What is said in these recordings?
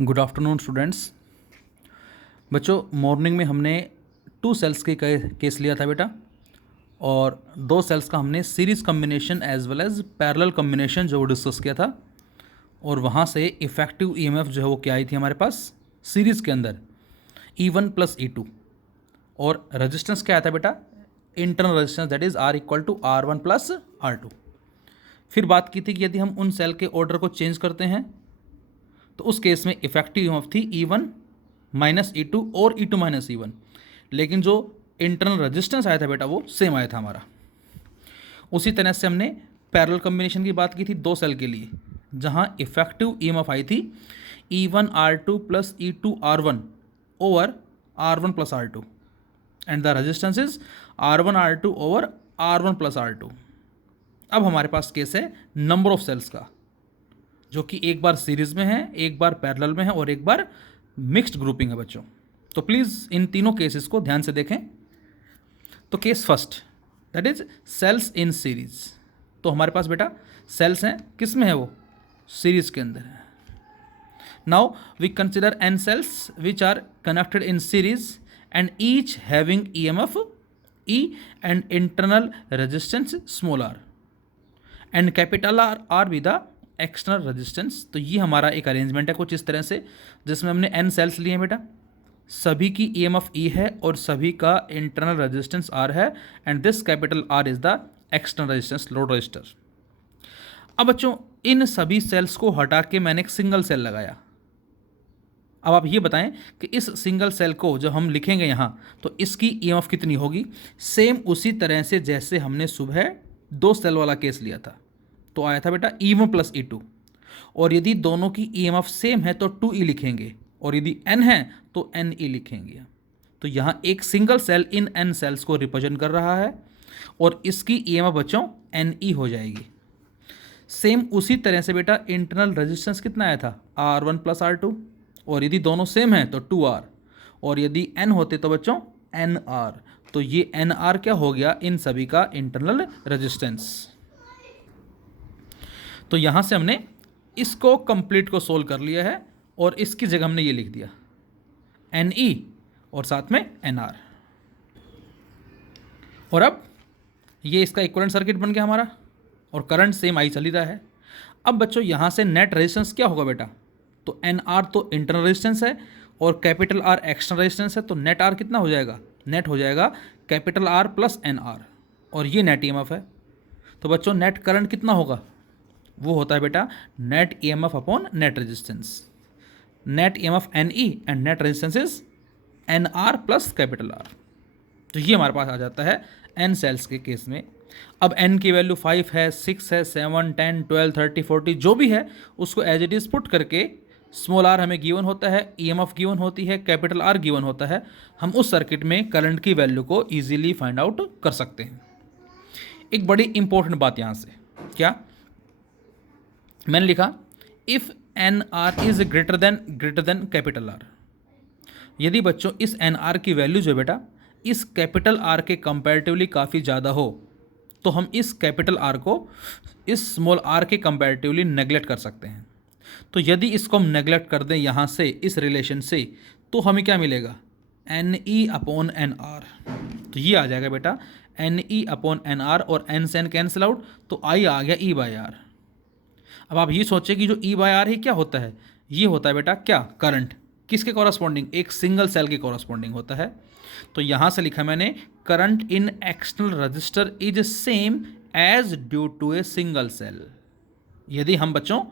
Good afternoon students. बच्चों, morning में हमने 2 सेल्स के केस लिया था बेटा, और 2 सेल्स का हमने series combination as well as parallel combination जो डिस्कस किया था। और वहाँ से इफेक्टिव ईएमएफ जो है वो क्या आई थी हमारे पास सीरीज़ के अंदर, E1 प्लस E2। और रेजिस्टेंस क्या आया था बेटा, internal resistance that is R equal to R1 plus R2। फिर बात की थी कि यदि हम उन सेल के ऑर्डर को चेंज करते हैं तो उस केस में इफेक्टिव ईएमएफ थी E1 माइनस E2 और E2 माइनस E1, लेकिन जो इंटरनल रेजिस्टेंस आया था बेटा वो सेम आया था हमारा। उसी तरह से हमने पैरेलल कॉम्बिनेशन की बात की थी 2 सेल के लिए, जहां इफेक्टिव ईएमएफ आई थी E1 R2 plus E2 R1 over R1 plus R2 and the resistance is R1 R2 over R1 plus R2। अब हमारे पास केस है नंबर ऑफ सेल्स का, जो कि एक बार सीरीज में है, एक बार पैरेलल में है और एक बार मिक्स्ड ग्रुपिंग है बच्चों। तो प्लीज़ इन तीनों केसेस को ध्यान से देखें। तो case first that is cells in series. तो हमारे पास बेटा सेल्स हैं, किस में है वो, सीरीज के अंदर है। Now we consider n cells which are connected in series and each having EMF E and internal resistance small r and capital R with the external resistance. तो ये हमारा एक अरेंजमेंट है कुछ इस तरह से, जिसमें हमने n सेल्स लिए हैं बेटा, सभी की ईएमएफ E है और सभी का इंटरनल रेजिस्टेंस R है, and this capital R is the external resistance load register. अब बच्चों इन सभी सेल्स को हटा के मैंने एक सिंगल सेल लगाया। अब आप ये बताएं कि इस सिंगल सेल को जब हम लिखेंगे यहाँ तो इसकी ईएमएफ कितनी होगी। सेम उसी तरह से जैसे हमने सुबह 2 सेल वाला केस लिया था, तो आया था बेटा E1 प्लस E2, और यदि दोनों की ईएमएफ सेम है तो 2E लिखेंगे, और यदि n है तो NE लिखेंगे। तो यहाँ एक सिंगल सेल इन n सेल्स को रिप्रेजेंट कर रहा है और इसकी ईएमएफ बच्चों NE हो जाएगी। सेम उसी तरह से बेटा इंटरनल रेजिस्टेंस कितना आया था R1 प्लस R2, और यदि दोनों सेम हैं तो 2R, और यदि n होते तो बच्चों NR। तो ये NR क्या हो गया, इन सभी का इंटरनल रेजिस्टेंस। तो यहाँ से हमने इसको कंप्लीट को सोल्व कर लिया है, और इसकी जगह हमने ये लिख दिया NE और साथ में NR। और अब ये इसका इक्विवेलेंट सर्किट बन गया हमारा, और करंट सेम आई चल ही रहा है। अब बच्चों यहाँ से नेट रेजिस्टेंस क्या होगा बेटा, तो NR तो इंटरनल रेजिस्टेंस है और कैपिटल R एक्सटर्नल रेजिस्टेंस है, तो नेट R कितना हो जाएगा, नेट हो जाएगा कैपिटल R प्लस NR, और ये नेट ईएमएफ है। तो बच्चों नेट करंट कितना होगा, वो होता है बेटा net EMF upon net resistance. Net EMF NE and net resistance is NR plus capital R। तो ये हमारे पास आ जाता है n सेल्स के केस में। अब n की वैल्यू 5 है, 6 है, 7, 10, 12, 30, 40 जो भी है उसको एज इट इज पुट करके स्मॉल r हमें गिवन होता है, ईएमएफ गिवन होती है, कैपिटल R गिवन होता है, हम उस सर्किट में करंट की वैल्यू को ईजिली फाइंड आउट कर सकते हैं। एक बड़ी इंपॉर्टेंट बात यहाँ से क्या मैंने लिखा, if NR is greater than capital R। यदि बच्चों इस NR की वैल्यू जो बेटा इस कैपिटल R के कंपैरेटिवली काफ़ी ज़्यादा हो, तो हम इस कैपिटल R को इस स्मॉल r के कंपैरेटिवली नेगलेक्ट कर सकते हैं। तो यदि इसको हम नेगलेक्ट कर दें यहाँ से इस रिलेशन से, तो हमें क्या मिलेगा, NE अपॉन NR। तो ये आ जाएगा बेटा NE अपॉन NR, और n से n कैंसिल आउट, तो I आ गया E बाई R। अब आप ये सोचें कि जो E बाई R ही क्या होता है, ये होता है बेटा क्या, करंट। किसके कॉरस्पॉन्डिंग, एक सिंगल सेल के कॉरस्पॉन्डिंग होता है। तो यहाँ से लिखा मैंने current in external resistor is same as due to a single cell. यदि हम बच्चों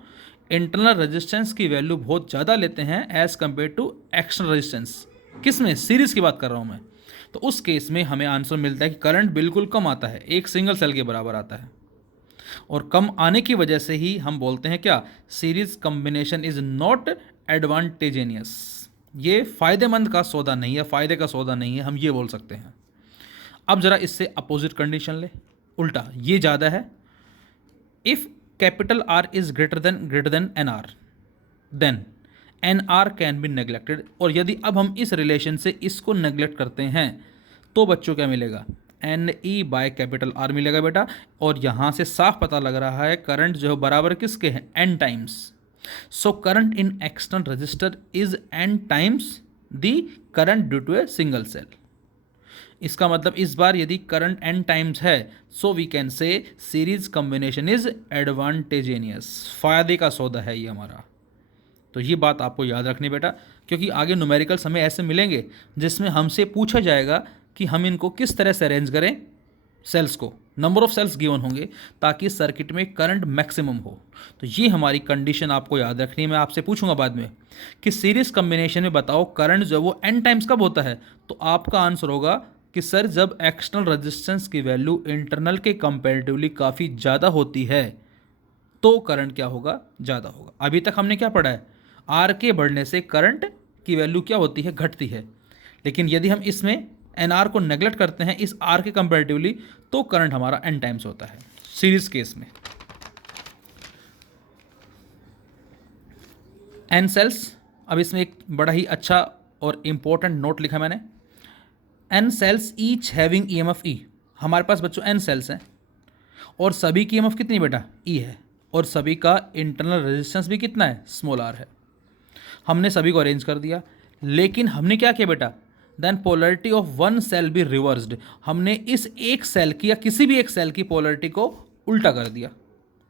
इंटरनल रेजिस्टेंस की वैल्यू बहुत ज़्यादा लेते हैं as compare to external resistance, किस में, सीरीज की बात कर रहा हूँ मैं, तो उस केस में हमें आंसर मिलता है कि करंट बिल्कुल कम आता है, एक सिंगल सेल के बराबर आता है। और कम आने की वजह से ही हम बोलते हैं क्या, सीरीज कॉम्बिनेशन इज नॉट एडवांटेजेनियस। ये फ़ायदेमंद का सौदा नहीं है, फ़ायदे का सौदा नहीं है, हम ये बोल सकते हैं। अब ज़रा इससे अपोजिट कंडीशन ले, उल्टा ये ज़्यादा है। If capital R is greater than NR then NR can be neglected. और यदि अब हम इस रिलेशन से इसको नेग्लेक्ट करते हैं तो बच्चों क्या मिलेगा, NE बाय कैपिटल R मिलेगा बेटा। और यहाँ से साफ पता लग रहा है करंट जो बराबर किसके हैं, n times so current in external resistor is n times the current due to a single cell. इसका मतलब इस बार यदि करंट n टाइम्स है, so we can say series combination is advantageous, फायदे का सौदा है ये हमारा। तो ये बात आपको याद रखनी बेटा, क्योंकि आगे न्यूमेरिकल्स हमें ऐसे मिलेंगे जिसमें हमसे पूछा जाएगा कि हम इनको किस तरह से अरेंज करें सेल्स को, नंबर ऑफ सेल्स गिवन होंगे ताकि सर्किट में करंट मैक्सिमम हो। तो ये हमारी कंडीशन आपको याद रखनी है। मैं आपसे पूछूंगा बाद में कि सीरीज कॉम्बिनेशन में बताओ करंट जो वो n टाइम्स कब होता है, तो आपका आंसर होगा कि सर जब एक्सटर्नल रेजिस्टेंस की वैल्यू इंटरनल के कंपैरेटिवली काफ़ी ज़्यादा होती है तो करंट क्या होगा, ज़्यादा होगा। अभी तक हमने क्या पढ़ा है, आर के बढ़ने से करंट की वैल्यू क्या होती है, घटती है। लेकिन यदि हम इसमें एन आर को नेगलेक्ट करते हैं इस आर के कंपैरेटिवली, तो करंट हमारा एन टाइम्स होता है सीरीज केस में। एन सेल्स, अब इसमें एक बड़ा ही अच्छा और इम्पोर्टेंट नोट लिखा मैंने, N cells each having E M F E. हमारे पास बच्चों एन सेल्स हैं और सभी की ई एम एफ कितनी बेटा, ई है, और सभी का इंटरनल रेजिस्टेंस भी कितना है, स्मॉल आर है। हमने सभी को अरेंज कर दिया, लेकिन हमने क्या किया बेटा, then polarity of one cell be reversed. हमने इस एक सेल की या किसी भी एक सेल की पोलरिटी को उल्टा कर दिया।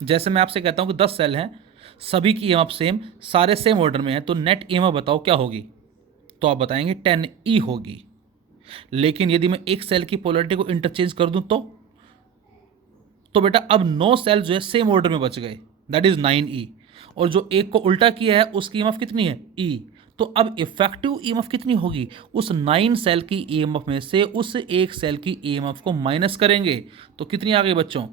जैसे मैं आपसे कहता हूँ कि 10 सेल हैं, सभी की ईएमएफ सेम, सारे सेम ऑर्डर में हैं, तो नेट ईएमएफ बताओ क्या होगी, तो आप बताएंगे 10E होगी। लेकिन यदि मैं एक सेल की पोलरिटी को इंटरचेंज कर दूं तो बेटा अब 9 सेल जो है सेम ऑर्डर में बच गए, दैट इज 9E, और जो एक को उल्टा किया है उसकी ईएमएफ कितनी है, E। तो अब इफेक्टिव ईएमएफ कितनी होगी, उस 9 सेल की ईएमएफ में से उस एक सेल की ईएमएफ को माइनस करेंगे, तो कितनी आ गई बच्चों,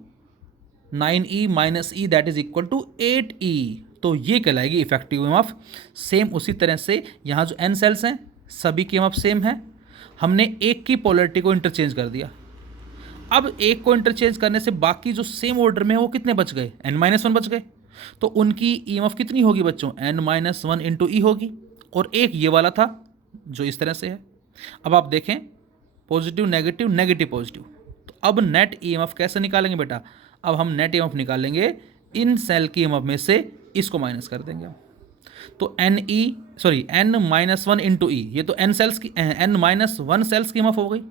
9E minus E that is equal to 8E। तो ये कहलाएगी इफेक्टिव ईएमएफ। सेम उसी तरह से यहाँ जो n सेल्स हैं सभी की ईएमएफ सेम है, हमने एक की पोलरिटी को इंटरचेंज कर दिया। अब एक को इंटरचेंज करने से बाकी जो सेम ऑर्डर में है वो कितने बच गए, n-1 बच गए। तो उनकी ईएमएफ कितनी होगी बच्चों, n-1 इंटू ई होगी, और एक ये वाला था जो इस तरह से है। अब आप देखें पॉजिटिव नेगेटिव नेगेटिव पॉजिटिव, तो अब नेट ईएमएफ कैसे निकालेंगे बेटा, अब हम नेट ईएमएफ निकालेंगे इन सेल की ईएमएफ में से इसको माइनस कर देंगे। तो n-1 इंटू ई, ये तो n सेल्स की n-1 सेल्स की ईएमएफ हो गई,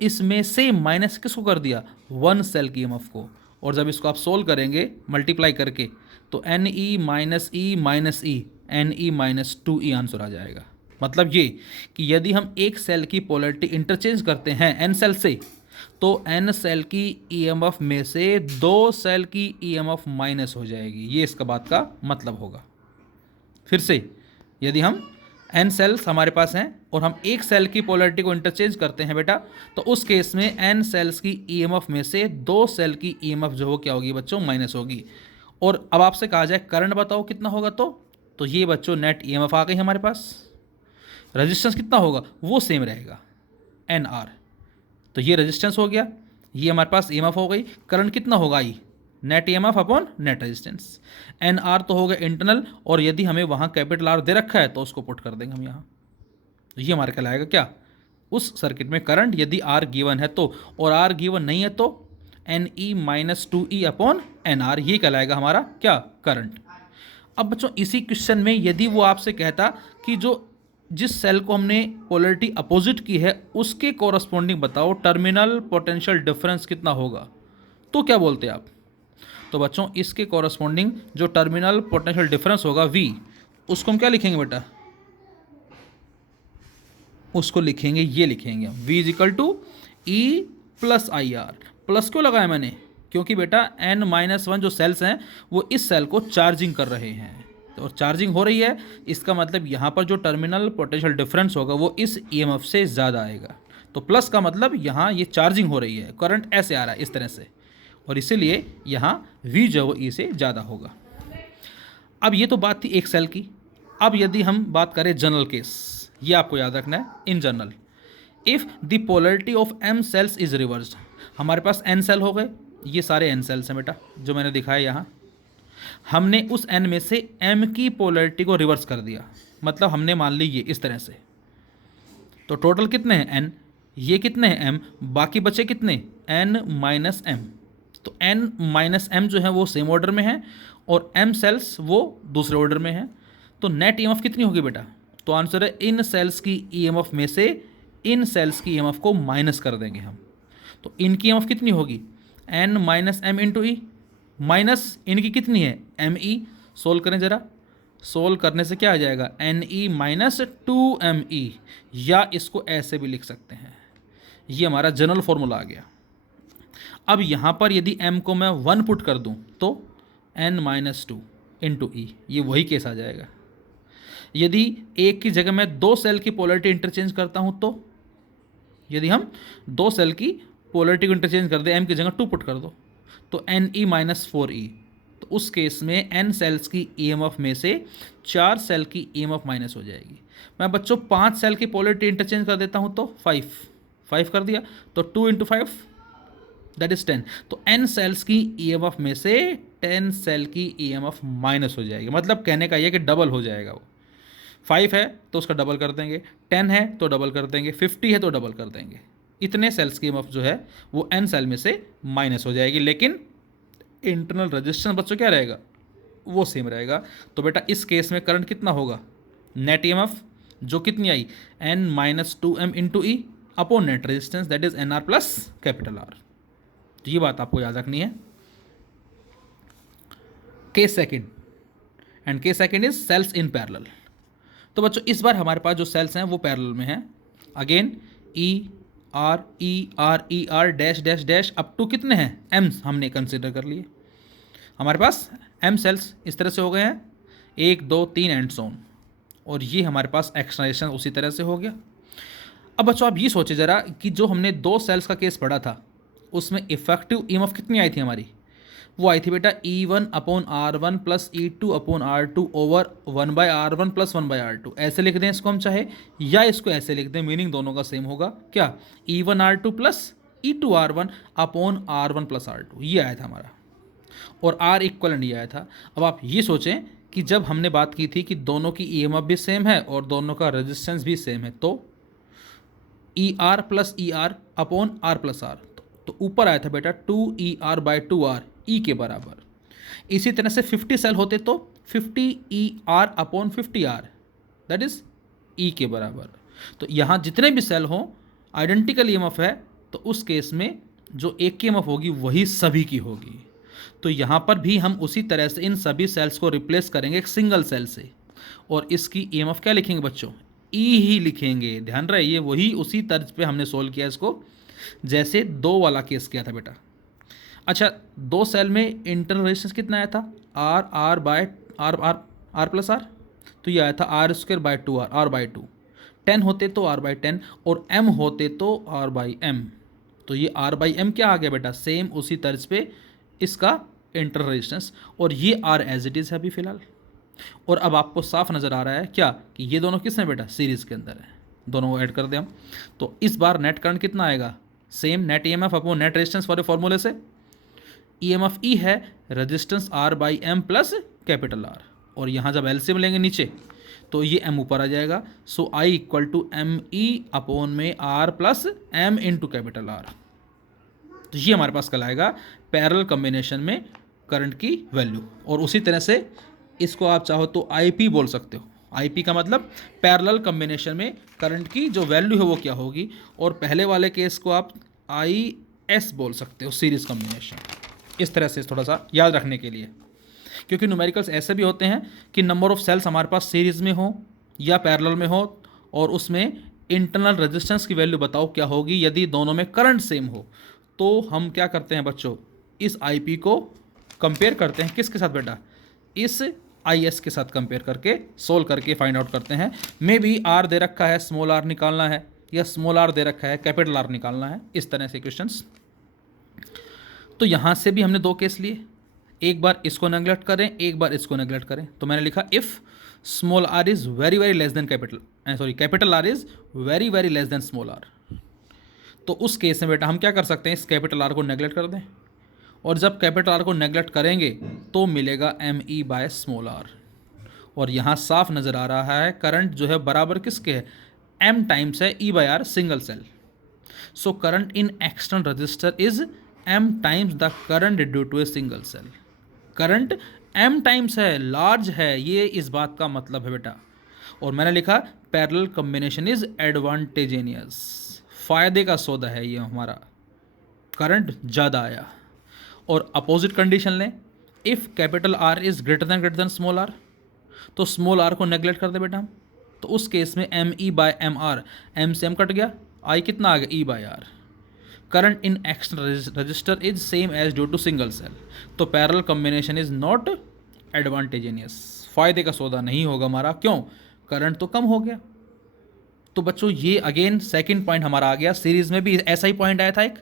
इसमें से माइनस किसको कर दिया, 1 सेल की ईएमएफ को। और जब इसको आप सोल्व करेंगे मल्टीप्लाई करके तो NE माइनस ई माइनस ई NE माइनस 2E आंसर आ जाएगा। मतलब ये कि यदि हम एक सेल की पोलरिटी इंटरचेंज करते हैं n सेल से, तो n सेल की ईएमएफ में से 2 सेल की ईएमएफ माइनस हो जाएगी, ये इसका बात का मतलब होगा। फिर से यदि हम n सेल्स हमारे पास हैं और हम एक सेल की पोलरिटी को इंटरचेंज करते हैं बेटा, तो उस केस में n सेल्स की ईएमएफ में से 2 सेल की ईएमएफ जो हो क्या होगी बच्चों, माइनस होगी। और अब आपसे कहा जाए करंट बताओ कितना होगा, तो ये बच्चों नेट ईएमएफ आ गई हमारे पास। रेजिस्टेंस कितना होगा, वो सेम रहेगा NR, तो ये रेजिस्टेंस हो गया, ये हमारे पास ईएमएफ हो गई। करंट कितना होगा, I net EMF upon net resistance. NR तो होगा इंटरनल, और यदि हमें वहाँ कैपिटल R दे रखा है तो उसको पुट कर देंगे हम यहाँ। तो ये हमारे कहलाएगा क्या, उस सर्किट में करंट यदि R गिवन है तो, और R गिवन नहीं है तो NE minus 2E upon NR, ये कहलाएगा हमारा क्या, करंट। अब बच्चों इसी क्वेश्चन में यदि वो आपसे कहता कि जिस सेल को हमने पोलरिटी अपोजिट की है उसके कोरस्पॉन्डिंग बताओ टर्मिनल पोटेंशियल डिफरेंस कितना होगा, तो क्या बोलते आप। तो बच्चों इसके कोरस्पॉन्डिंग जो टर्मिनल पोटेंशियल डिफरेंस होगा V, उसको हम क्या लिखेंगे बेटा, उसको लिखेंगे, ये लिखेंगे V is equal to E plus IR। Plus क्यों लगाया मैंने, क्योंकि बेटा n-1 जो सेल्स हैं वो इस सेल को चार्जिंग कर रहे हैं, और चार्जिंग हो रही है, इसका मतलब यहाँ पर जो टर्मिनल पोटेंशियल डिफरेंस होगा वो इस ईएमएफ से ज़्यादा आएगा। तो प्लस का मतलब यहाँ ये चार्जिंग हो रही है, करंट ऐसे आ रहा है इस तरह से, और इसीलिए यहाँ V जो वो E से ज़्यादा होगा। अब ये तो बात थी एक सेल की। अब यदि हम बात करें जनरल केस, ये आपको याद रखना है, in general if the polarity of M cells is reversed, हमारे पास n सेल हो गए, ये सारे n सेल्स हैं बेटा जो मैंने दिखाया यहाँ। हमने उस n में से m की पोलरिटी को रिवर्स कर दिया, मतलब हमने मान ली ये इस तरह से, तो टोटल कितने हैं n, ये कितने हैं m, बाकी बचे कितने n माइनस m। तो n माइनस m जो है वो सेम ऑर्डर में है, और m सेल्स वो दूसरे ऑर्डर में हैं। तो नेट ईएमएफ कितनी होगी बेटा? तो आंसर है इन सेल्स की ईएमएफ में से इन सेल्स की ईएमएफ को माइनस कर देंगे हम। तो इनकी ईएमएफ कितनी होगी? n माइनस एम इंटू ई, माइनस इनकी कितनी है? M E. सोल्व करें ज़रा, सोल्व करने से क्या आ जाएगा? N E minus two M E, या इसको ऐसे भी लिख सकते हैं, ये हमारा जनरल फॉर्मूला आ गया। अब यहाँ पर यदि m को मैं 1 पुट कर दूँ तो n माइनस टू इंटू ई, ये वही केस आ जाएगा। यदि एक की जगह मैं दो सेल की पोलरिटी इंटरचेंज करता हूँ तो, यदि हम दो सेल की पोलरिटी को इंटरचेंज कर दें, m की जगह 2 पुट कर दो तो एन ई माइनस 4e, तो उस केस में n सेल्स की ईएमएफ में से 4 सेल की ईएमएफ माइनस हो जाएगी। मैं बच्चों 5 सेल की पोलरिटी इंटरचेंज कर देता हूँ तो 5 कर दिया, तो 2 इंटू 5 दैट इज 10। तो n सेल्स की ईएमएफ में से 10 सेल की ईएमएफ माइनस हो जाएगी। मतलब कहने का ये कि डबल हो जाएगा। वो 5 है तो उसका डबल कर देंगे, 10 है तो डबल कर देंगे, 50 है तो डबल कर देंगे। इतने सेल्स की ईएमएफ जो है वो n सेल में से माइनस हो जाएगी, लेकिन इंटरनल रेजिस्टेंस बच्चों क्या रहेगा? वो सेम रहेगा। तो बेटा इस केस में करंट कितना होगा? नेट ईएमएफ जो कितनी आई? n minus two M into E upon net resistance that is N R plus capital R. तो ये बात आपको याद रखनी है। Case second, and case second is cells in parallel. तो बच्चों इस बार हमारे पास जो सेल्स हैं वो पैरेलल में हैं। Again E R dash dash dash up to कितने हैं? एम्स हमने कंसिडर कर लिए। हमारे पास एम सेल्स इस तरह से हो गए हैं, 1 2 3 एंड सोन, और ये हमारे पास एक्सटर्नेशन उसी तरह से हो गया। अब बच्चों आप ये सोचे ज़रा कि जो हमने दो सेल्स का केस पढ़ा था उसमें इफेक्टिव ईएमएफ कितनी आई थी हमारी? वो आई थी बेटा E1 upon R1 plus E2 upon R2 over 1/R1 plus 1/R2। ऐसे लिख दें इसको हम चाहे, या इसको ऐसे लिख दें, मीनिंग दोनों का सेम होगा। क्या? E1R2 plus E2R1 upon R1 plus R2, ये आया था हमारा, और R इक्वलेंट ये आया था। अब आप ये सोचें कि जब हमने बात की थी कि दोनों की ईएमएफ भी सेम है और दोनों का रेजिस्टेंस भी सेम है, तो ER plus ER upon R plus R, तो ऊपर आया था बेटा 2ER/2R ई के बराबर। इसी तरह से 50 सेल होते तो 50ER upon 50R that is ई के बराबर। तो यहाँ जितने भी सेल हों आइडेंटिकल ईएमएफ है, तो उस केस में जो एक की ईएमएफ होगी वही सभी की होगी। तो यहाँ पर भी हम उसी तरह से इन सभी सेल्स को रिप्लेस करेंगे एक सिंगल सेल से, और इसकी ईएमएफ क्या लिखेंगे बच्चों? ई ही लिखेंगे। ध्यान रहे, ये वही उसी तर्ज पे हमने सोल्व किया इसको, जैसे 2 वाला केस किया था बेटा। अच्छा, 2 सेल में इंटरनल रेजिस्टेंस कितना आया था? R प्लस आर, तो ये आया था R²/2R, R/2। 10 होते तो R/10 और M होते तो R/M। तो ये R/M क्या आ गया बेटा? सेम उसी तर्ज पे इसका इंटरनल रेजिस्टेंस, और ये R एज इट इज़ है अभी फिलहाल। और अब आपको साफ नज़र आ रहा है क्या कि ये दोनों किस में बेटा? सीरीज़ के अंदर है। दोनों को ऐड कर दें हम, तो इस बार नेट करंट कितना आएगा? Same net EMF upon net resistance for फॉर्मूले से। ईएमएफ ई है resistance R/M plus capital R, और यहाँ जब एलसीएम लेंगे नीचे तो ये M ऊपर आ जाएगा। So I equal to M E upon में R plus M into capital R। तो ये हमारे पास कल आएगा पैरेलल कॉम्बिनेशन में करंट की वैल्यू। और उसी तरह से इसको आप चाहो तो IP बोल सकते हो। IP का मतलब पैरेलल कॉम्बिनेशन में करंट की जो वैल्यू है वो क्या होगी, और पहले वाले केस को आप IS बोल सकते हो, सीरीज कॉम्बिनेशन। इस तरह से थोड़ा सा याद रखने के लिए, क्योंकि न्यूमेरिकल्स ऐसे भी होते हैं कि नंबर ऑफ सेल्स हमारे पास सीरीज़ में हो या पैरेलल में हो, और उसमें इंटरनल रेजिस्टेंस की वैल्यू बताओ क्या होगी यदि दोनों में करंट सेम हो। तो हम क्या करते हैं बच्चों? इस IP को कंपेयर करते हैं किसके साथ बेटा? इस IS के साथ कंपेयर करके सोल्व करके फाइंड आउट करते हैं। मे बी R दे रखा है, स्मॉल r निकालना है, या स्मॉल r दे रखा है, कैपिटल R निकालना है। इस तरह से क्वेश्चंस। तो यहाँ से भी हमने 2 केस लिए, एक बार इसको नेग्लेक्ट करें, एक बार इसको नेग्लेक्ट करें। तो मैंने लिखा if small r is very very less than capital R is very very less than small r। तो उस केस में बेटा हम क्या कर सकते हैं? इस कैपिटल R को नेग्लेक्ट कर दें, और जब कैपिटल R को नेग्लेक्ट करेंगे तो मिलेगा ME/स्मॉल r। और यहाँ साफ नज़र आ रहा है करंट जो है बराबर किसके है? M टाइम्स है E/R single cell. So current in external resistor is M times the current due to a single cell. Current M times है, लार्ज है, ये इस बात का मतलब है बेटा। और मैंने लिखा पैरेलल कॉम्बिनेशन इज एडवांटेजेनियस, फ़ायदे का सौदा है ये हमारा, करंट ज़्यादा आया। और अपोजिट कंडीशन लें, if capital R is greater than small R, तो स्मॉल आर को नेगलेक्ट कर दे बेटा हम, तो उस केस में M E by M R, M से एम कट गया, आई कितना आ गया, E by R. Current in external resistor is same as due to single cell, तो parallel combination is not advantageous, फ़ायदे का सौदा नहीं होगा हमारा, क्यों, करंट तो कम हो गया। तो बच्चों ये अगेन सेकंड पॉइंट हमारा आ गया, सीरीज़ में भी ऐसा ही पॉइंट आया था एक,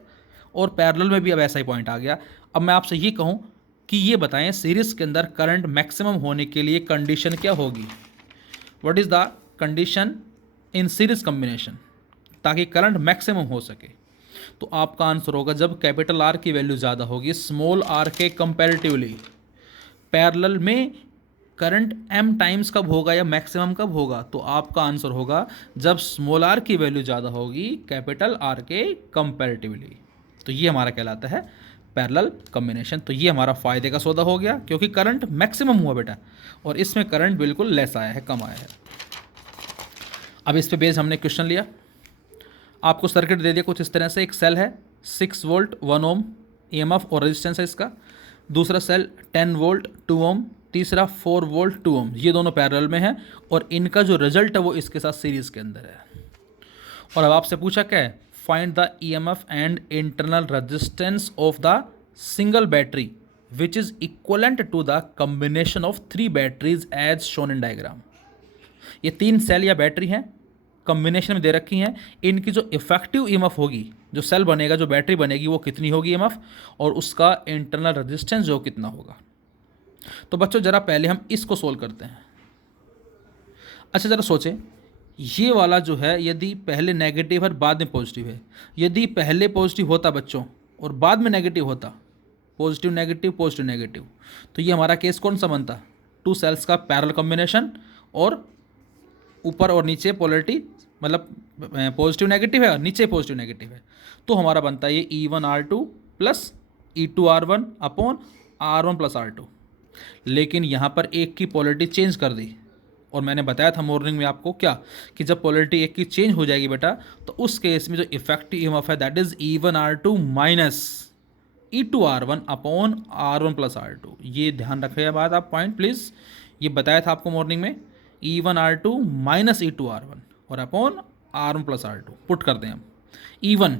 और पैरेलल में भी अब ऐसा ही पॉइंट आ गया। अब मैं आपसे ये कहूँ कि ये बताएं सीरीज़ के अंदर करंट मैक्सिमम होने के लिए कंडीशन क्या होगी, what is the condition in series combination, ताकि करंट मैक्सिमम हो सके। तो आपका आंसर होगा जब कैपिटल आर की वैल्यू ज़्यादा होगी स्मॉल आर के कंपैरेटिवली। पैरेलल में करंट एम टाइम्स कब होगा या मैक्सिमम कब होगा, तो आपका आंसर होगा जब स्मॉल आर की वैल्यू ज़्यादा होगी कैपिटल आर के कंपैरेटिवली। तो ये हमारा कहलाता है पैरेलल कॉम्बिनेशन। तो ये हमारा फ़ायदे का सौदा हो गया क्योंकि करंट मैक्सिमम हुआ बेटा, और इसमें करंट बिल्कुल लेस आया है, कम आया है। अब इस पे बेस हमने क्वेश्चन लिया, आपको सर्किट दे दिया कुछ इस तरह से, एक सेल है 6 वोल्ट 1 ओम ईएमएफ और रेजिस्टेंस है इसका, दूसरा सेल 10 वोल्ट 2 ओम, तीसरा 4 वोल्ट 2 ओम, ये दोनों पैरेलल में हैं और इनका जो रिजल्ट है वो इसके साथ सीरीज़ के अंदर है। और अब आपसे पूछा क्या है, find the EMF and internal resistance of the single battery which is equivalent to the combination of 3 batteries as shown in diagram. ये 3 सेल या बैटरी हैं, कॉम्बिनेशन में दे रखी हैं, इनकी जो इफेक्टिव ईएमएफ होगी, जो सेल बनेगा, जो बैटरी बनेगी, वो कितनी होगी ईएमएफ, और उसका इंटरनल रेजिस्टेंस जो कितना होगा। तो बच्चों ज़रा पहले हम इसको सोल्व करते हैं। अच्छा ज़रा सोचें, ये वाला जो है यदि पहले नेगेटिव है बाद में पॉजिटिव है, यदि पहले पॉजिटिव होता बच्चों और बाद में नेगेटिव होता, पॉजिटिव नेगेटिव, तो ये हमारा केस कौन सा बनता, 2 सेल्स का पैरेलल कॉम्बिनेशन, और ऊपर और नीचे पोलरिटी, मतलब पॉजिटिव नेगेटिव है और नीचे पॉजिटिव नेगेटिव है, तो हमारा बनता है ये E1R2 plus E2R1 upon R1 plus R2। लेकिन यहाँ पर एक की पोलरिटी चेंज कर दी, और मैंने बताया था मॉर्निंग में आपको क्या, कि जब पोलरिटी एक की चेंज हो जाएगी बेटा, तो उस केस में जो इफेक्टिव ईएमएफ है that is E1R2 minus E2R1 upon R1 plus R2। ये ध्यान रखिए बात आप, पॉइंट प्लीज़, ये बताया था आपको मॉर्निंग में, E1R2 माइनस E2R1 और upon R1 plus R2 put करते हैं हम। E1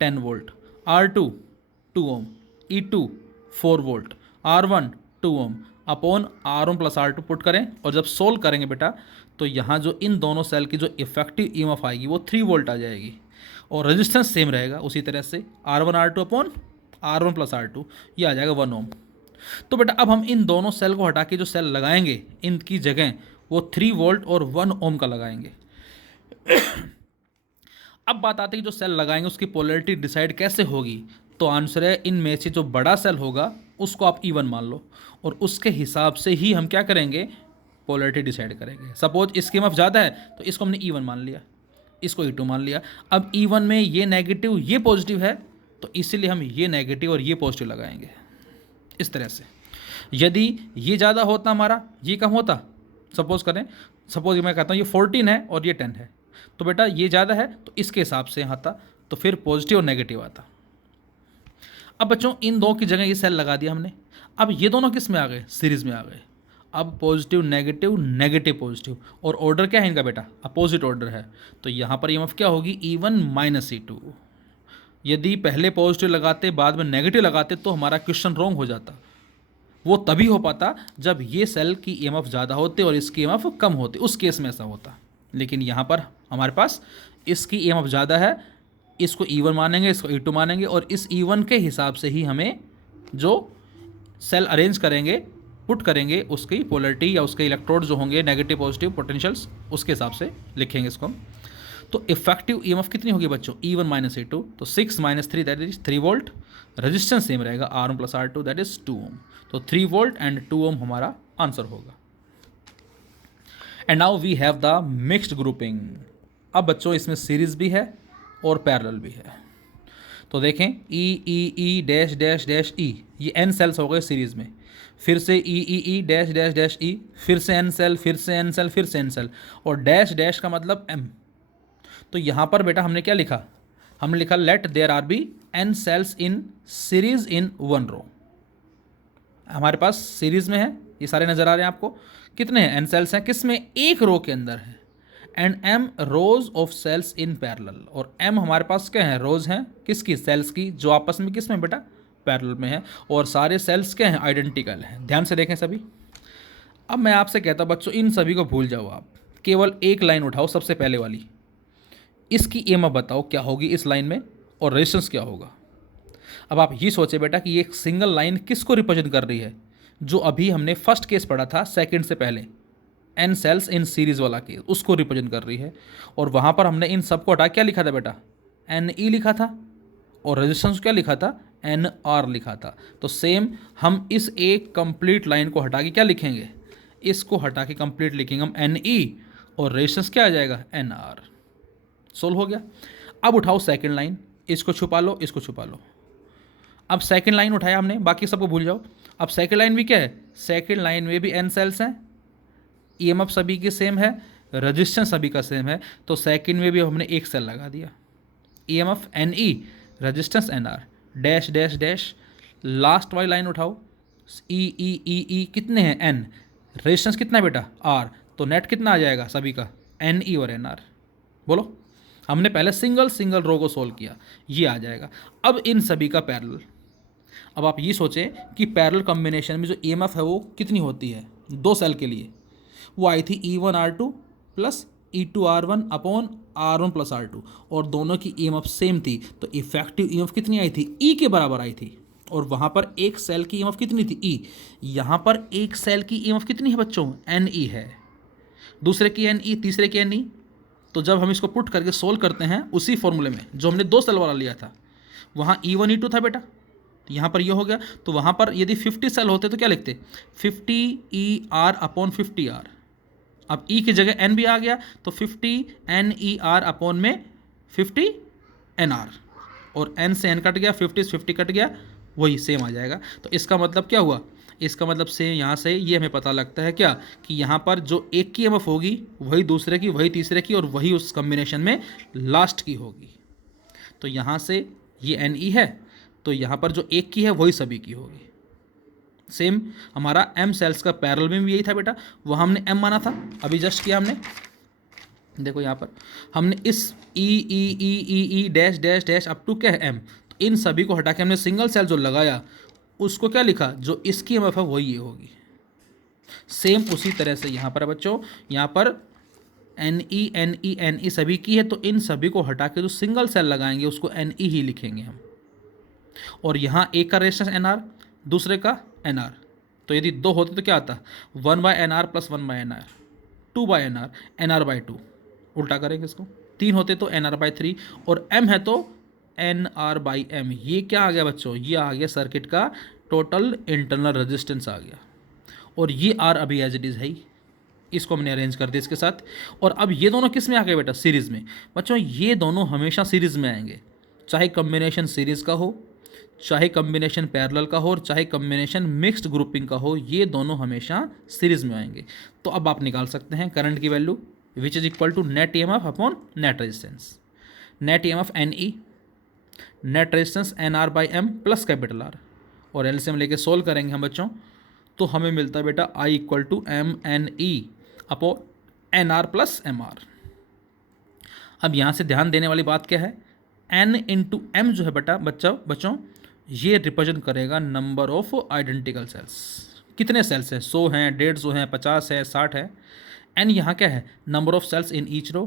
10 volt, R2 2 ohm, E2 4 volt, R1 2 ohm upon R1 plus R2 put करें, और जब सोल्व करेंगे बेटा तो यहाँ जो इन दोनों सेल की जो इफेक्टिव ईएमएफ आएगी वो 3 वोल्ट आ जाएगी, और रेजिस्टेंस सेम रहेगा उसी तरह से, R1 R2 upon R1 plus R2, ये आ जाएगा 1 ओम। तो बेटा अब हम इन दोनों सेल को हटा के जो सेल लगाएंगे इनकी जगह वो 3 वोल्ट और 1 ओम का लगाएंगे। अब बात आती है जो सेल लगाएंगे उसकी पोलरिटी डिसाइड कैसे होगी, तो आंसर है इनमें से जो बड़ा सेल होगा उसको आप E1 मान लो, और उसके हिसाब से ही हम क्या करेंगे, पोलरिटी डिसाइड करेंगे। सपोज इसकी ईएमएफ ज़्यादा है तो इसको हमने E1 मान लिया, इसको E2 मान लिया। अब E1 में ये नेगेटिव ये पॉजिटिव है, तो इसीलिए हम ये नेगेटिव और ये पॉजिटिव लगाएंगे इस तरह से। यदि ये ज़्यादा होता हमारा, ये कम होता, सपोज करें, सपोज मैं कहता हूँ ये 14 है और ये 10 है, तो बेटा ये ज़्यादा है तो इसके हिसाब से आता, तो फिर पॉजिटिव और नेगेटिव आता। अब बच्चों इन दो की जगह ये सेल लगा दिया हमने, अब ये दोनों किस में आ गए, सीरीज़ में आ गए। अब पॉजिटिव नेगेटिव नेगेटिव पॉजिटिव, और ऑर्डर क्या है इनका बेटा, अपोजिट ऑर्डर है, तो यहाँ पर ईएमएफ क्या होगी, E1 माइनस E2। यदि पहले पॉजिटिव लगाते बाद में नेगेटिव लगाते तो हमारा क्वेश्चन रॉन्ग हो जाता। वो तभी हो पाता जब ये सेल की ईएमएफ ज़्यादा होते और इसकी ईएमएफ कम होती, उस केस में ऐसा होता। लेकिन यहाँ पर हमारे पास इसकी ईएमएफ ज़्यादा है, इसको E1 मानेंगे, इसको E2 मानेंगे, और इस E1 के हिसाब से ही हमें जो सेल अरेंज करेंगे, पुट करेंगे, उसकी पोलरिटी या उसके इलेक्ट्रोड जो होंगे नेगेटिव पॉजिटिव पोटेंशियल्स, उसके हिसाब से लिखेंगे इसको हम। तो इफेक्टिव ईएमएफ कितनी होगी बच्चों, E1 माइनस E2, तो 6 minus 3 that is 3 volt, resistance same रहेगा R1 plus R2 that is 2 ओम, तो 3 वोल्ट एंड 2 ओम हमारा आंसर होगा। And now we have the mixed grouping. अब बच्चों इसमें सीरीज भी है और पैरेलल भी है, तो देखें E E E dash dash dash E, ये एन सेल्स हो गए सीरीज़ में, फिर से E dash dash dash E, फिर से एन सेल, फिर से एन सेल, फिर से एन सेल, और डैश डैश का मतलब एम। तो यहाँ पर बेटा हमने क्या लिखा, हमने लिखा let there are be N cells in series in one row. हमारे पास सीरीज में है, ये सारे नज़र आ रहे हैं आपको, कितने हैं एन सेल्स हैं, किस में, एक रो के अंदर है, and M rows of cells in parallel, और एम हमारे पास क्या है, रोज हैं, किसकी, सेल्स की, जो आपस में किस में बेटा, पैरेलल में है, और सारे सेल्स क्या हैं, आइडेंटिकल हैं। ध्यान से देखें सभी। अब मैं आपसे कहता हूँ बच्चों, इन सभी को भूल जाओ आप, केवल एक लाइन उठाओ, सबसे पहले वाली, इसकी EMF बताओ क्या होगी इस लाइन में, और रेजिस्टेंस क्या होगा। अब आप ये सोचे बेटा कि ये एक सिंगल लाइन किसको रिप्रेजेंट कर रही है, जो अभी हमने फर्स्ट केस पढ़ा था सेकंड से पहले, एन सेल्स इन सीरीज वाला केस, उसको रिप्रेजेंट कर रही है। और वहाँ पर हमने इन सबको हटा क्या लिखा था बेटा, NE लिखा था, और रेजिस्टेंस क्या लिखा था, NR लिखा था। तो सेम हम इस एक कंप्लीट लाइन को हटा के क्या लिखेंगे, इसको हटा के कंप्लीट लिखेंगे हम NE, और रेजिस्टेंस क्या आ जाएगा, NR। सोल्व हो गया। अब उठाओ सेकंड लाइन, इसको छुपा लो, इसको छुपा लो। अब सेकंड लाइन उठाया हमने, बाकी सबको भूल जाओ। अब सेकंड लाइन भी क्या है, सेकंड लाइन में भी एन सेल्स हैं, EMF सभी की सेम है, रजिस्टेंस सभी का सेम है, तो सेकंड में भी हमने एक सेल लगा दिया, EMF NE, resistance NR, dash dash dash, last वाली लाइन उठाओ, ई कितने हैं, N, रजिस्टेंस कितना है बेटा, R, तो नेट कितना आ जाएगा सभी का, NE और NR। बोलो, हमने पहले सिंगल रो को सोल्व किया, ये आ जाएगा। अब इन सभी का पैरेलल, अब आप ये सोचें कि पैरेलल कॉम्बिनेशन में जो EMF है वो कितनी होती है, दो सेल के लिए वो आई थी E1R2 plus E2R1 upon R1 plus R2, और दोनों की EMF सेम थी, तो इफेक्टिव EMF कितनी आई थी, E के बराबर आई थी। और वहाँ पर एक सेल की EMF कितनी थी, E, यहाँ पर एक सेल की EMF कितनी है बच्चों, NE है, दूसरे की NE, तीसरे की NE। तो जब हम इसको पुट करके सोल्व करते हैं उसी फॉर्मूले में जो हमने दो सेल वाला लिया था, वहाँ E1 E2 था बेटा, तो यहाँ पर ये हो गया। तो वहाँ पर यदि 50 सेल होते तो क्या लिखते, 50 ER अपॉन 50R। अब E की जगह N भी आ गया, तो 50 NER अपॉन में 50 NR, और N से N कट गया, 50 से 50 कट गया, वही सेम आ जाएगा। तो इसका मतलब क्या हुआ, इसका मतलब से यहाँ से ये हमें पता लगता है क्या, कि यहाँ पर जो एक की EMF होगी वही दूसरे की, वही तीसरे की, और वही उस कॉम्बिनेशन में लास्ट की होगी। तो यहाँ से ये NE है, तो यहाँ पर जो एक की है वही सभी की होगी। सेम हमारा M सेल्स का पैरेलल में भी यही था बेटा, वहाँ हमने M माना था, अभी जस्ट किया हमने। देखो यहाँ पर हमने इस E dash dash dash up to क्या है M, तो इन सभी को हटा के हमने सिंगल सेल जो लगाया उसको क्या लिखा, जो इसकी EMF है वही ये होगी। सेम उसी तरह से यहाँ पर बच्चों, यहाँ पर NE सभी की है, तो इन सभी को हटा के जो सिंगल सेल लगाएंगे उसको NE ही लिखेंगे हम। और यहाँ एक का रेजिस्टेंस NR, दूसरे का NR, तो यदि दो होते तो क्या आता, 1/NR plus 1/NR, 2/NR, NR/2, उल्टा करेंगे इसको, तीन होते तो NR/3, और M है तो NR/M। ये क्या आ गया बच्चों, ये आ गया सर्किट का टोटल इंटरनल रेजिस्टेंस आ गया, और ये R अभी एज इट इज़ है ही, इसको हमने अरेंज कर दिया इसके साथ। और अब ये दोनों किस में आ गए बेटा, सीरीज़ में। बच्चों ये दोनों हमेशा सीरीज़ में आएंगे, चाहे कॉम्बिनेशन सीरीज़ का हो, चाहे कॉम्बिनेशन पैरेलल का हो, और चाहे कॉम्बिनेशन मिक्स्ड ग्रुपिंग का हो, ये दोनों हमेशा सीरीज़ में आएंगे। तो अब आप निकाल सकते हैं करंट की value, which is equal to net EMF upon net resistance. Net EMF NE, net resistance NR/M plus capital R, और एलसीएम लेके सोल्व करेंगे हम बच्चों, तो हमें मिलता है बेटा I equal to MNE upon NR plus MR। अब यहाँ से ध्यान देने वाली बात क्या है, N इंटू M जो है बेटा बच्चों ये रिप्रेजेंट करेगा नंबर ऑफ आइडेंटिकल सेल्स। कितने सेल्स हैं, 100 हैं, 150 हैं, 50 है, 60 है। N यहाँ क्या है, number of cells in each row,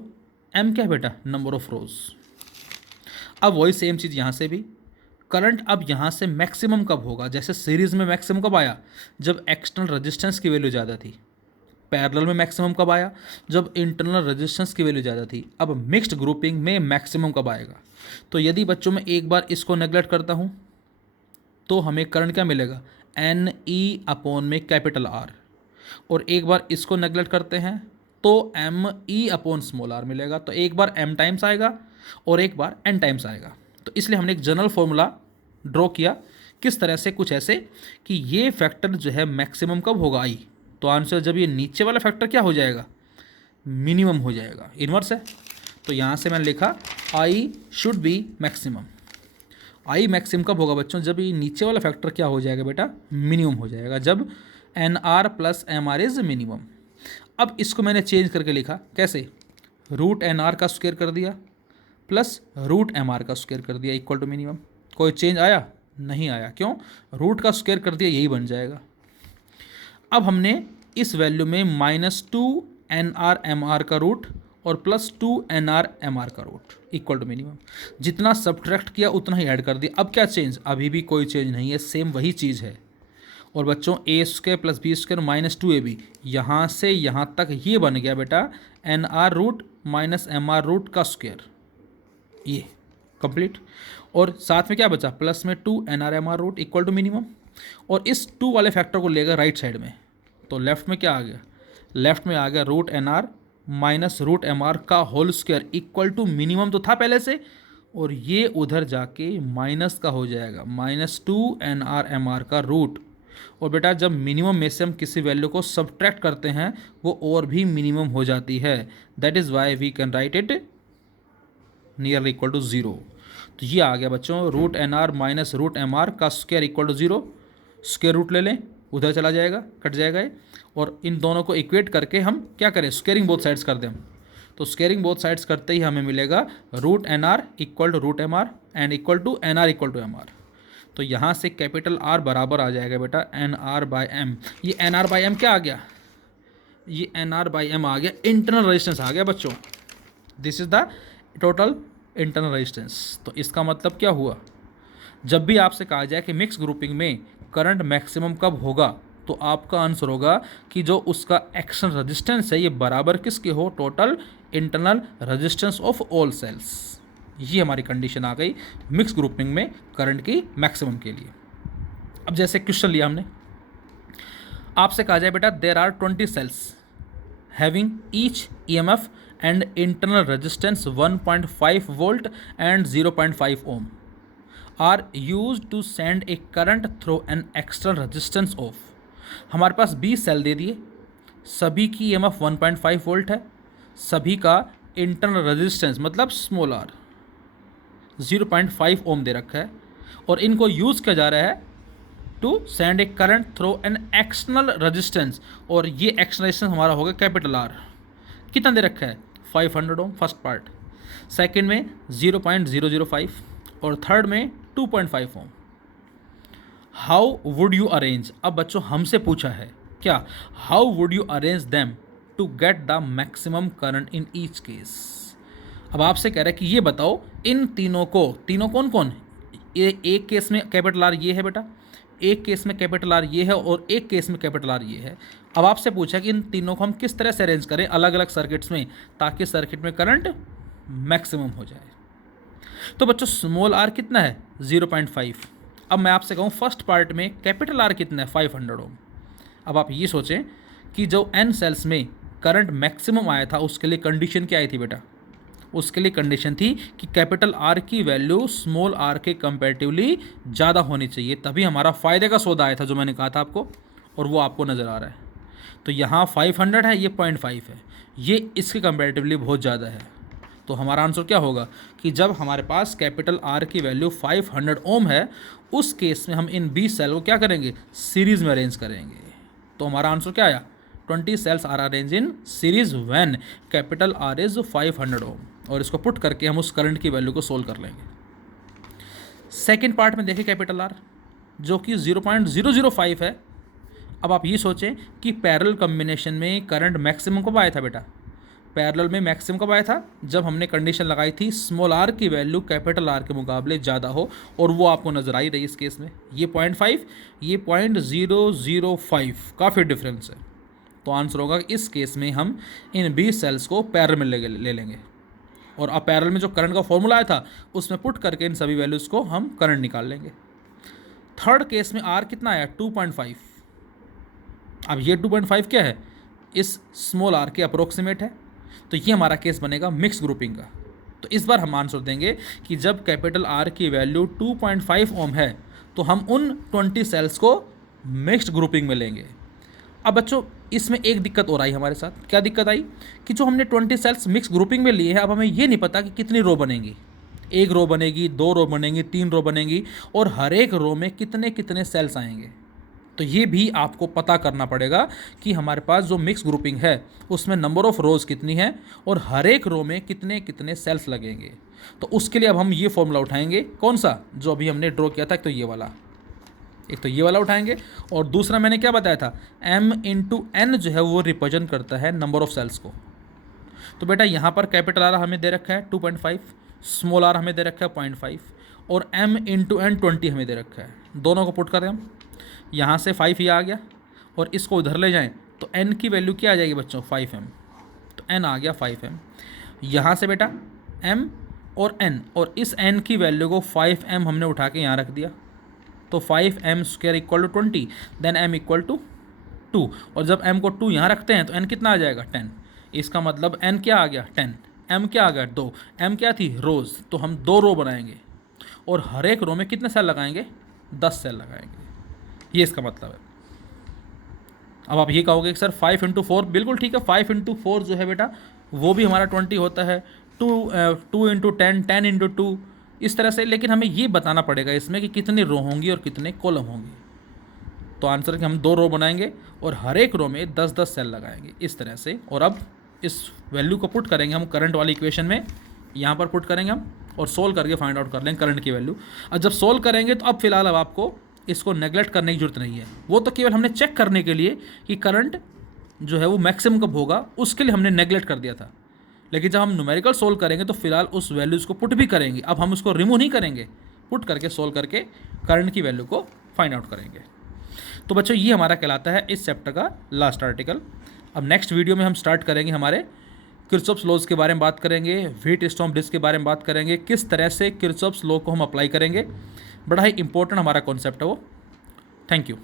M क्या है बेटा, नंबर ऑफ रोज। अब वही सेम चीज़ यहाँ से भी, करंट अब यहाँ से मैक्सिमम कब होगा, जैसे सीरीज़ में मैक्सिमम कब आया, जब एक्सटर्नल रेजिस्टेंस की वैल्यू ज़्यादा थी। पैरेलल में मैक्सिमम कब आया, जब इंटरनल रेजिस्टेंस की वैल्यू ज़्यादा थी। अब मिक्स्ड ग्रुपिंग में मैक्सिमम कब आएगा। तो यदि बच्चों में एक बार इसको नेगलेक्ट करता हूँ तो हमें करंट क्या मिलेगा, NE अपॉन में कैपिटल R, और एक बार इसको नेगलेक्ट करते हैं तो ME अपॉन स्मॉल r मिलेगा। तो एक बार M टाइम्स आएगा और एक बार N टाइम्स आएगा। तो इसलिए हमने एक जनरल फॉर्मूला ड्रॉ किया, किस तरह से, कुछ ऐसे कि ये फैक्टर जो है मैक्सिमम कब होगा, आई। तो आंसर जब ये नीचे वाला फैक्टर क्या हो जाएगा, मिनिमम हो जाएगा, इन्वर्स है। तो यहाँ से मैंने लिखा I should be maximum. I maximum कब होगा बच्चों, जब ये नीचे वाला फैक्टर क्या हो जाएगा बेटा, मिनिमम हो जाएगा, जब N R plus M R is minimum. अब इसको मैंने चेंज करके लिखा, कैसे, रूट एन आर का स्क्वायर कर दिया प्लस रूट एम आर का स्क्वायर कर दिया इक्वल टू मिनिमम। कोई चेंज आया, नहीं आया, क्यों, रूट का स्क्वायर कर दिया, यही बन जाएगा। अब हमने इस वैल्यू में -2 एन आर एम आर का रूट और +2 एन आर एम आर का रूट इक्वल टू मिनिमम, जितना सब्ट्रैक्ट किया उतना ही ऐड कर दिया। अब क्या चेंज, अभी भी कोई चेंज नहीं है, सेम वही चीज़ है। और बच्चों a² + b² -2ab, यहाँ से यहाँ तक ये बन गया बेटा N R root minus M R root का स्क्वायर, ये कंप्लीट। और साथ में क्या बचा, प्लस में 2 N R M R root equal to minimum. और इस 2 वाले फैक्टर को लेकर राइट साइड में, तो लेफ्ट में क्या आ गया, लेफ्ट में आ गया root N R minus root M R का whole square equal to minimum तो था पहले से, और ये उधर जाके माइनस का हो जाएगा -2 एन आर एम आर का रूट। और बेटा जब मिनिमम में से हम किसी वैल्यू को सब्ट्रैक्ट करते हैं वो और भी मिनिमम हो जाती है, that is why we can write it nearly equal to 0। तो ये आ गया बच्चों root N R minus root M R का square equal to 0। Square root ले लें, उधर चला जाएगा, कट जाएगा ये, और इन दोनों को इक्वेट करके हम क्या करें, स्क्वेयरिंग बोथ साइड्स कर दें हम। तो स्क्वेयरिंग बोथ साइड्स करते ही हमें मिलेगा root N R equal to root M R and equal to N R equal to M R. तो यहाँ से कैपिटल आर बराबर आ जाएगा बेटा एन आर बाई एम। ये एन आर बाई एम क्या आ गया, ये एन आर बाई एम आ गया, इंटरनल रेजिस्टेंस आ गया बच्चों, this is the total internal resistance. तो इसका मतलब क्या हुआ, जब भी आपसे कहा जाए कि मिक्स ग्रुपिंग में करंट मैक्सिमम कब होगा, तो आपका आंसर होगा कि जो उसका एक्सटर्नल रेजिस्टेंस है ये बराबर किसके हो, total internal resistance of all cells. ये हमारी कंडीशन आ गई मिक्स ग्रुपिंग में करंट की मैक्सिमम के लिए। अब जैसे क्वेश्चन लिया हमने, आपसे कहा जाए बेटा there are 20 cells having each EMF and internal resistance 1.5 volt and 0.5 ohm are used to send a current through an external resistance of. हमारे पास 20 सेल दे दिए, सभी की ईएमएफ 1.5 वोल्ट है, सभी का इंटरनल रेजिस्टेंस मतलब स्मॉल आर 0.5 ओम दे रखा है, और इनको यूज़ किया जा रहा है to send a current through an external resistance, और ये एक्सटर्नल रेजिस्टेंस हमारा होगा कैपिटल आर। कितना दे रखा है, 500 ओम फर्स्ट पार्ट, सेकंड में 0.005 और थर्ड में 2.5 ohm. How would you arrange, अब बच्चों हमसे पूछा है क्या, how would you arrange them to get the maximum current in each case. अब आपसे कह रहा है कि ये बताओ इन तीनों को, तीनों कौन कौन, ये एक केस में कैपिटल आर ये है बेटा, एक केस में कैपिटल आर ये है, और एक केस में कैपिटल आर ये है। अब आपसे पूछा कि इन तीनों को हम किस तरह से अरेंज करें अलग अलग सर्किट्स में, ताकि सर्किट में करंट मैक्सिमम हो जाए। तो बच्चों स्मॉल आर कितना है, 0.5। अब मैं आपसे कहूँ फर्स्ट पार्ट में कैपिटल आर कितना है, 500 ओम। अब आप ये सोचें कि जो एन सेल्स में करंट मैक्सिमम आया था उसके लिए कंडीशन क्या आई थी बेटा, उसके लिए कंडीशन थी कि कैपिटल आर की वैल्यू स्मॉल आर के कंपैरेटिवली ज़्यादा होनी चाहिए, तभी हमारा फ़ायदे का सौदा आया था जो मैंने कहा था आपको, और वो आपको नज़र आ रहा है। तो यहाँ 500 है, ये 0.5 है, ये इसके कंपैरेटिवली बहुत ज़्यादा है। तो हमारा आंसर क्या होगा कि जब हमारे पास कैपिटल आर की वैल्यू 500 ओम है, उस केस में हम इन 20 सेल को क्या करेंगे, सीरीज़ में अरेंज करेंगे। तो हमारा आंसर क्या आया, 20 cells are arrange in series when capital R is 500 ohm, और इसको पुट करके हम उस करंट की वैल्यू को सोल्व कर लेंगे। सेकेंड पार्ट में देखें कैपिटल आर जो कि 0.005 है। अब आप ये सोचें कि पैरेलल कॉम्बिनेशन में करंट मैक्सिमम कब आया था बेटा, पैरेलल में मैक्सिमम कब आया था, जब हमने कंडीशन लगाई थी स्मॉल आर की वैल्यू कैपिटल आर के मुकाबले ज़्यादा हो, और वो आपको नज़र आई रही इस केस में, ये 0.5, ये 0.005, काफ़ी डिफरेंस है। तो आंसर होगा कि इस केस में हम इन 20 सेल्स को पैरेलल में ले लेंगे, और अब पैरेलल में जो करंट का फॉर्मूला आया था उसमें पुट करके इन सभी वैल्यूज़ को हम करंट निकाल लेंगे। थर्ड केस में आर कितना आया, 2.5। अब ये 2.5 क्या है, इस स्मॉल आर के अप्रोक्सीमेट है, तो ये हमारा केस बनेगा मिक्स ग्रुपिंग का। तो इस बार हम आंसर देंगे कि जब कैपिटल आर की वैल्यू 2.5 ओम है तो हम उन 20 सेल्स को मिक्स्ड ग्रुपिंग में लेंगे। अब बच्चों इसमें एक दिक्कत और आई हमारे साथ। क्या दिक्कत आई कि जो हमने 20 सेल्स मिक्स ग्रुपिंग में लिए हैं, अब हमें ये नहीं पता कि कितनी रो बनेगी। 1 रो बनेगी, 2 रो बनेंगी, 3 रो बनेगी, और हर एक रो में कितने कितने सेल्स आएंगे। तो ये भी आपको पता करना पड़ेगा कि हमारे पास जो मिक्स ग्रुपिंग है उसमें नंबर ऑफ़ रोज़ कितनी है और हर एक रो में कितने कितने सेल्स लगेंगे। तो उसके लिए अब हम ये फॉर्मूला उठाएंगे, कौन सा, जो अभी हमने ड्रॉ किया था, एक तो ये वाला उठाएंगे, और दूसरा मैंने क्या बताया था, m इंटू एन जो है वो रिप्रेजेंट करता है नंबर ऑफ सेल्स को। तो बेटा यहाँ पर कैपिटल आर हमें दे रखा है 2.5, स्मॉल आर हमें दे रखा है 0.5, और m इंटू एन 20 हमें दे रखा है। दोनों को पुट करें हम, यहाँ से 5 ये आ गया, और इसको उधर ले जाएं तो n की वैल्यू क्या आ जाएगी बच्चों, 5m। तो n आ गया 5m। यहाँ से बेटा m और n, और इस n की वैल्यू को 5m हमने उठा के यहाँ रख दिया, तो 5m square equal to 20, then m equal to 2, और जब m को 2 यहाँ रखते हैं तो n कितना आ जाएगा, 10। इसका मतलब n क्या आ गया, 10, m क्या आ गया, 2, m क्या थी, रोज़, तो हम 2 रो बनाएंगे और हर एक रो में कितने सेल लगाएंगे, 10 सेल लगाएंगे। ये इसका मतलब है। अब आप ये कहोगे कि सर 5 इंटू 4, बिल्कुल ठीक है, 5 इंटू 4 जो है बेटा वो भी हमारा 20 होता है, 2 इंटू 10, 10 इंटू 2, इस तरह से। लेकिन हमें ये बताना पड़ेगा इसमें कि कितने रो होंगी और कितने कॉलम होंगे। तो आंसर कि हम 2 रो बनाएंगे और हर एक रो में 10-10 सेल लगाएंगे इस तरह से। और अब इस वैल्यू को पुट करेंगे हम करंट वाली इक्वेशन में, यहाँ पर पुट करेंगे हम और सोल्व करके फाइंड आउट कर लेंगे करंट की वैल्यू। और जब सोल्व करेंगे तो अब फिलहाल अब आपको इसको नेगलेक्ट करने की जरूरत नहीं है। वो तो केवल हमने चेक करने के लिए कि करंट जो है वो मैक्सिमम कब होगा, उसके लिए हमने नेगलेक्ट कर दिया था। लेकिन जब हम न्यूमेरिकल सोल्व करेंगे तो फिलहाल उस वैल्यूज़ को पुट भी करेंगे। अब हम उसको रिमूव नहीं करेंगे, पुट करके सोल्व करके करंट की वैल्यू को फाइंड आउट करेंगे। तो बच्चों ये हमारा कहलाता है इस चैप्टर का लास्ट आर्टिकल। अब नेक्स्ट वीडियो में हम स्टार्ट करेंगे हमारे किर्चॉफ्स लॉज के बारे में बात करेंगे, हीट स्टॉर्म डिस्क के बारे में बात करेंगे, किस तरह से किर्चॉफ्स लॉ को हम अप्लाई करेंगे। बड़ा ही इंपॉर्टेंट हमारा कॉन्सेप्ट है वो। Thank you.